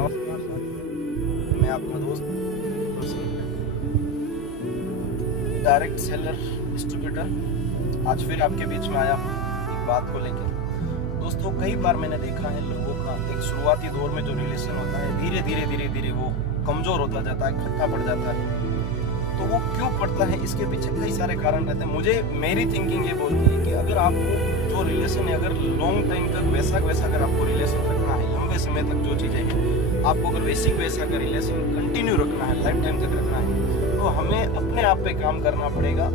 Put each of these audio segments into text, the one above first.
नमस्कार साथियों, मैं आपका दोस्त डायरेक्ट सेलर डिस्ट्रीब्यूटर आज फिर आपके बीच में आया हूँ एक बात को लेकर। दोस्तों, कई बार मैंने देखा है लोगों का एक शुरुआती दौर में जो रिलेशन होता है धीरे धीरे वो कमज़ोर होता जाता है, खट्टा पड़ जाता है। तो वो क्यों पड़ता है, इसके पीछे कई सारे कारण रहते हैं। मुझे मेरी थिंकिंग ये बोलती है कि अगर आपको जो रिलेशन है अगर लॉन्ग टाइम तक वैसा अगर आपको रिलेशन रखना है, लंबे समय तक जो चीज़ें हैं आपको अगर वैसा का रिलेशन कंटिन्यू रखना है, लाइफ टाइम तक रखना है, तो हमें अपने आप पे काम करना पड़ेगा।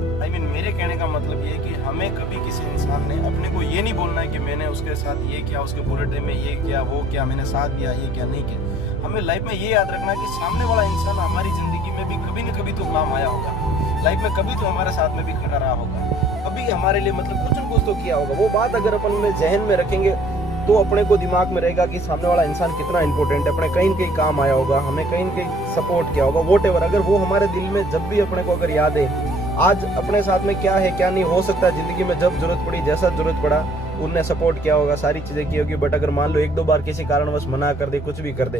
मेरे कहने का मतलब ये है कि हमें कभी किसी इंसान ने अपने को ये नहीं बोलना है कि मैंने उसके साथ ये किया, उसके बुरे टाइम में ये किया, वो किया, मैंने साथ दिया, ये क्या नहीं किया। हमें लाइफ में ये याद रखना है कि सामने वाला इंसान हमारी ज़िंदगी में भी कभी न कभी तो काम आया होगा, लाइफ में कभी तो हमारे साथ में भी खड़ा रहा होगा, कभी हमारे लिए कुछ न कुछ तो किया होगा। वो बात अगर अपन में जहन में रखेंगे तो अपने को दिमाग में रहेगा कि सामने वाला इंसान कितना इंपॉर्टेंट है, अपने कहीं न कहीं काम आया होगा, हमें कहीं न कहीं सपोर्ट किया होगा, वॉट अगर वो हमारे दिल में जब भी अपने को अगर याद है आज अपने साथ में क्या है क्या नहीं, हो सकता है ज़िंदगी में जब जरूरत पड़ी, जैसा जरूरत पड़ा उनने सपोर्ट किया होगा, सारी चीज़ें की होगी। बट अगर मान लो एक दो बार किसी कारणवश मना कर दे, कुछ भी कर दे,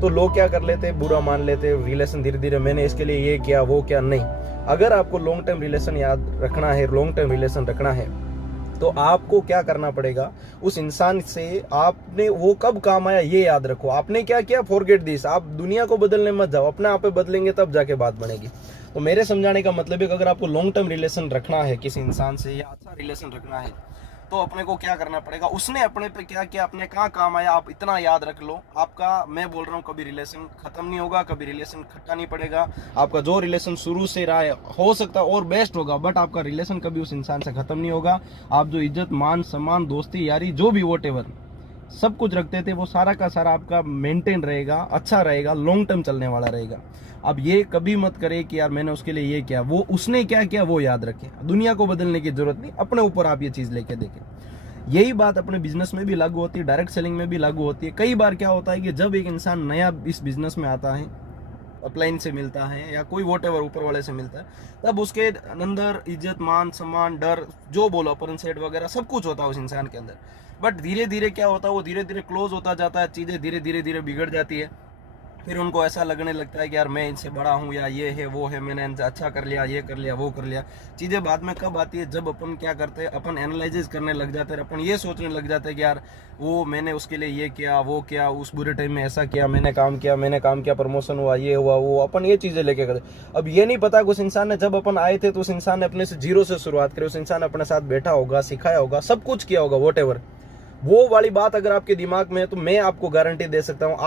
तो लोग क्या कर लेते, बुरा मान लेते, रिलेशन धीरे धीरे मैंने इसके लिए ये किया वो क्या। नहीं, अगर आपको लॉन्ग टर्म रिलेशन याद रखना है, लॉन्ग टर्म रिलेशन रखना है, तो आपको क्या करना पड़ेगा, उस इंसान से आपने वो कब काम आया ये याद रखो। आपने क्या किया, फॉरगेट दिस। आप दुनिया को बदलने मत जाओ, अपने आप पे बदलेंगे तब जाके बात बनेगी। तो मेरे समझाने का मतलब है कि अगर आपको लॉन्ग टर्म रिलेशन रखना है किसी इंसान से या अच्छा रिलेशन रखना है, तो अपने को क्या करना पड़ेगा, उसने अपने पे क्या किया, अपने कहाँ काम आया, आप इतना याद रख लो। आपका, मैं बोल रहा हूँ, कभी रिलेशन खत्म नहीं होगा, कभी रिलेशन खट्टा नहीं पड़ेगा। आपका जो रिलेशन शुरू से रहा है हो सकता है और बेस्ट होगा, बट आपका रिलेशन कभी उस इंसान से खत्म नहीं होगा। आप जो इज्जत, मान, सम्मान, दोस्ती, यारी, जो भी वॉटेवर सब कुछ रखते थे, वो सारा का सारा आपका मेंटेन रहेगा, अच्छा रहेगा, लॉन्ग टर्म चलने वाला रहेगा। अब ये कभी मत करे कि यार मैंने उसके लिए ये किया, वो उसने क्या किया वो याद रखें। दुनिया को बदलने की जरूरत नहीं, अपने ऊपर आप ये चीज़ लेके देखें। यही बात अपने बिजनेस में भी लागू होती है, डायरेक्ट सेलिंग में भी लागू होती है। कई बार क्या होता है कि जब एक इंसान नया इस बिजनेस में आता है, अपलाइन से मिलता है या कोई वॉटेवर ऊपर वाले से मिलता है, तब उसके अंदर इज्जत, मान, सम्मान, डर, जो बोलो अपन सेट वगैरह सब कुछ होता है उस इंसान के अंदर। बट धीरे धीरे क्या होता है, वो धीरे धीरे क्लोज होता जाता है, चीज़ें धीरे धीरे बिगड़ जाती है। फिर उनको ऐसा लगने लगता है कि यार मैं इनसे बड़ा हूँ, या ये है वो है, मैंने इनसे अच्छा कर लिया, ये कर लिया, वो कर लिया। चीज़ें बाद में कब आती है, जब अपन क्या करते हैं, अपन एनालाइज करने लग जाते हैं, अपन ये सोचने लग जाते हैं कि यार वो मैंने उसके लिए ये किया, वो किया, उस बुरे टाइम में ऐसा किया, मैंने काम किया, प्रमोशन हुआ, ये हुआ, वो, अपन ये चीज़ें लेके करते। अब ये नहीं पता कि उस इंसान ने, जब अपन आए थे तो उस इंसान ने अपने से जीरो से शुरुआत करी, उस इंसान ने अपने साथ बैठा होगा, सिखाया होगा, सब कुछ किया होगा, वॉट एवर। वो वाली बात अगर आपके दिमाग में है तो मैं आपको गारंटी दे सकता हूँ, आप